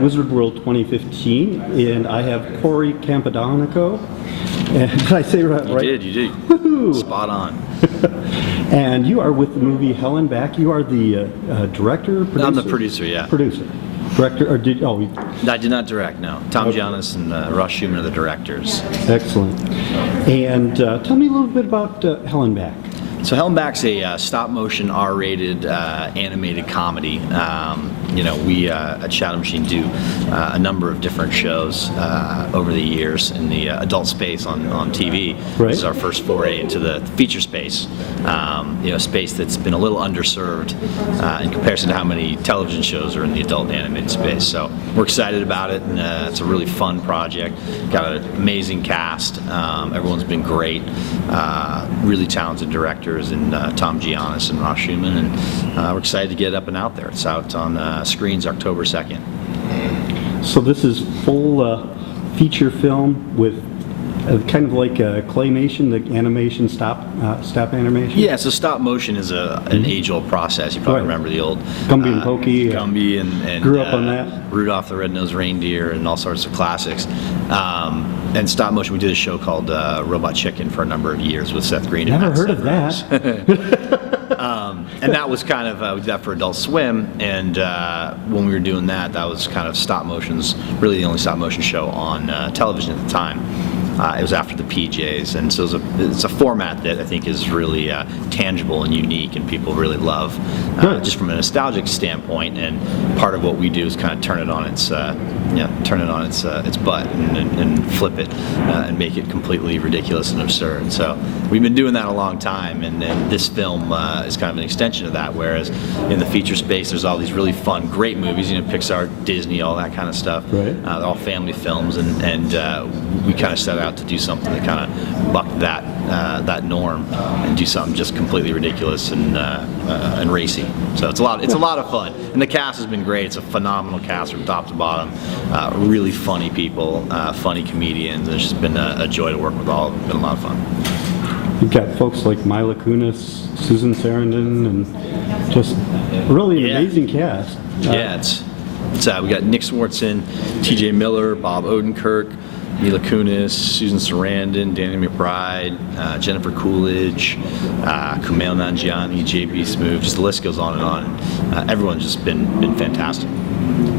Wizard World 2015, and I have Corey Campadonico. And did I say that right? You did. Woo-hoo. Spot on. And you are with the movie Hell and Back. You are the director, producer? I'm the producer, yeah. Producer. Director, or did, oh. I did not direct, no. Tom Giannis and Ross Schumann are the directors. Excellent. And tell me a little bit about Hell and Back. So Hell and Back's a stop-motion, R-rated animated comedy. We at Shadow Machine do a number of different shows over the years in the adult space on TV. Right. This is our first foray into the feature space. Space that's been a little underserved in comparison to how many television shows are in the adult animated space. So we're excited about it, and it's a really fun project. Got an amazing cast. Everyone's been great. Really talented directors in Tom Giannis and Ross Schumann, and we're excited to get it up and out there. It's out on screens October 2nd. So this is full feature film with kind of like a claymation, the animation, stop animation? Yeah, so stop motion is an age-old process. You probably remember the old Gumby and Pokey. Gumby and grew up on that. Rudolph the Red-Nosed Reindeer and all sorts of classics. And stop motion, we did a show called Robot Chicken for a number of years with Seth Green. Never heard of that. And that was kind of, we did that for Adult Swim, and when we were doing that, that was kind of stop motion's, really the only stop motion show on television at the time. It was after the PJs, and so it's a format that I think is really tangible and unique, and people really love, just from a nostalgic standpoint. And part of what we do is kind of turn it on its butt and flip it and make it completely ridiculous and absurd. So we've been doing that a long time, and this film is kind of an extension of that. Whereas in the feature space, there's all these really fun, great movies, Pixar, Disney, all that kind of stuff. Right. They're all family films, and we kind of set out to do something that kind of bucked that norm and do something just completely ridiculous and racy. So it's a lot of fun, and the cast has been great. It's a phenomenal cast from top to bottom. Really funny people, funny comedians, and it's just been a joy to work with all of them. It's been a lot of fun. You've got folks like Mila Kunis, Susan Sarandon, and just really an amazing cast. We got Nick Swartzen, T.J. Miller, Bob Odenkirk, Mila Kunis, Susan Sarandon, Danny McBride, Jennifer Coolidge, Kumail Nanjiani, J.B. Smoove, just the list goes on and on. Everyone's just been fantastic.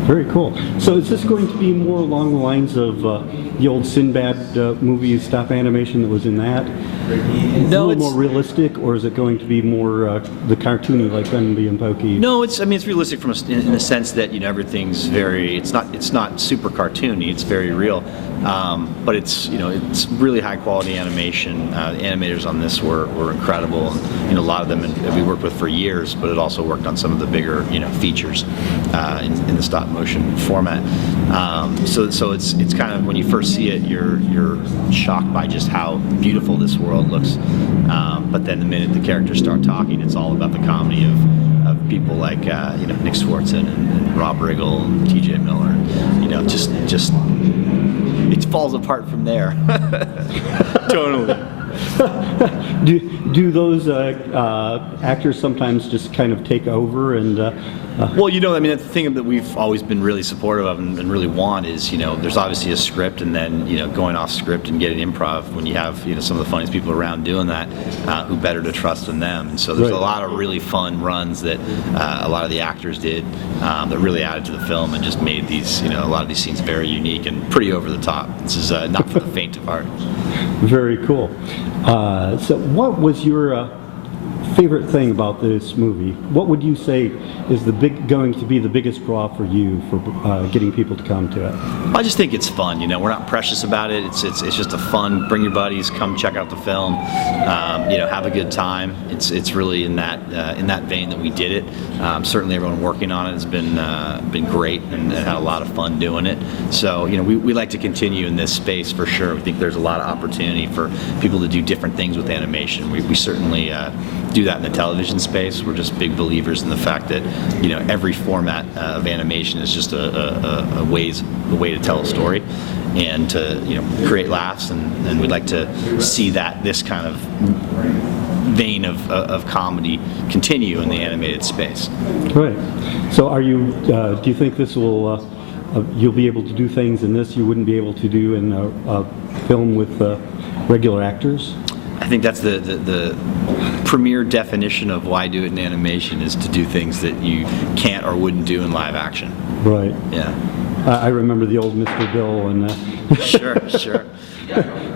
Very cool. So is this going to be more along the lines of the old Sinbad movie, stop animation that was in that? No, a little more realistic, or is it going to be more the cartoony like Gumby and Pokey? No, it's realistic in the sense that everything's very. It's not super cartoony. It's very real, but it's really high quality animation. The animators on this were incredible. And, a lot of them we worked with for years, but it also worked on some of the bigger features in the stop motion format. So it's kind of, when you first see it, you're shocked by just how beautiful this world looks. But then the minute the characters start talking, it's all about the comedy of people like Nick Swartzen and Rob Riggle and T.J. Miller. Just it falls apart from there. Totally. Do those actors sometimes just kind of take over and? Well, the thing that we've always been really supportive of and really want is, there's obviously a script, and then, going off script and getting improv, when you have, some of the funniest people around doing that, who better to trust than them. And so there's a lot of really fun runs that a lot of the actors did that really added to the film and just made these, a lot of these scenes very unique and pretty over the top. This is not for the faint of heart. Very cool. So what was your favorite thing about this movie? What would you say is going to be the biggest draw for you for getting people to come to it? I just think it's fun. We're not precious about it. It's just a fun. Bring your buddies, come check out the film. Have a good time. It's really in that vein that we did it. Certainly, everyone working on it has been great and had a lot of fun doing it. So we like to continue in this space for sure. We think there's a lot of opportunity for people to do different things with animation. We certainly do that in the television space. We're just big believers in the fact that every format of animation is just a way to tell a story and to create laughs, and we'd like to see this kind of vein of comedy continue in the animated space. Right. So do you think this will you'll be able to do things in this you wouldn't be able to do in a film with regular actors? I think that's the premier definition of why do it in animation, is to do things that you can't or wouldn't do in live action. Right. Yeah. I remember the old Mr. Bill, and Sure.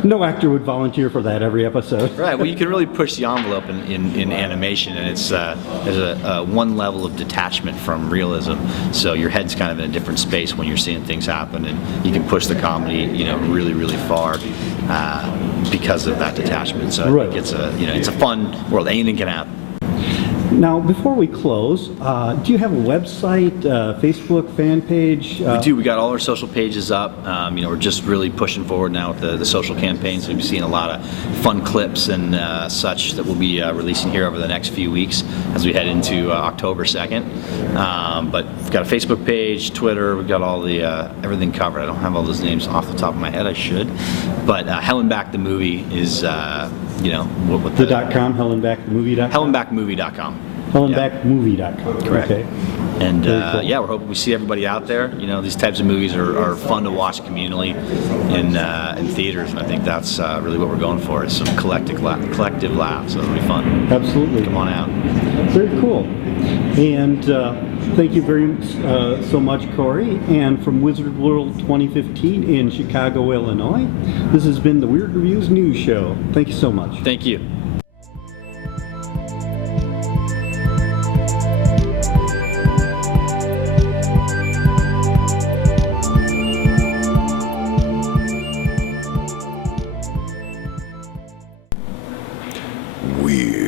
no actor would volunteer for that every episode. Right. Well, you can really push the envelope in animation, and it's there's a one level of detachment from realism. So your head's kind of in a different space when you're seeing things happen, and you can push the comedy, really, really far because of that detachment. So I think it's a fun world. Anything can happen. Now, before we close, do you have a website, Facebook fan page? We do. We got all our social pages up. We're just really pushing forward now with the social campaigns. We've seen a lot of fun clips and such that we'll be releasing here over the next few weeks as we head into October 2nd. But we've got a Facebook page, Twitter. We've got all the everything covered. I don't have all those names off the top of my head. I should. But Hell and Back the movie is what the .com, HellenBackTheMovie.com? HellenBackMovie.com. HellenBackMovie.com. Correct. Okay. And Very cool. we're hoping we see everybody out there. These types of movies are fun to watch communally in theaters, and I think that's really what we're going for, is some collective laughs. So it'll be fun. Absolutely. Come on out. Very cool. And thank you very so much, Corey. And from Wizard World 2015 in Chicago, Illinois, this has been the Weird Reviews News Show. Thank you so much. Thank you. Weird.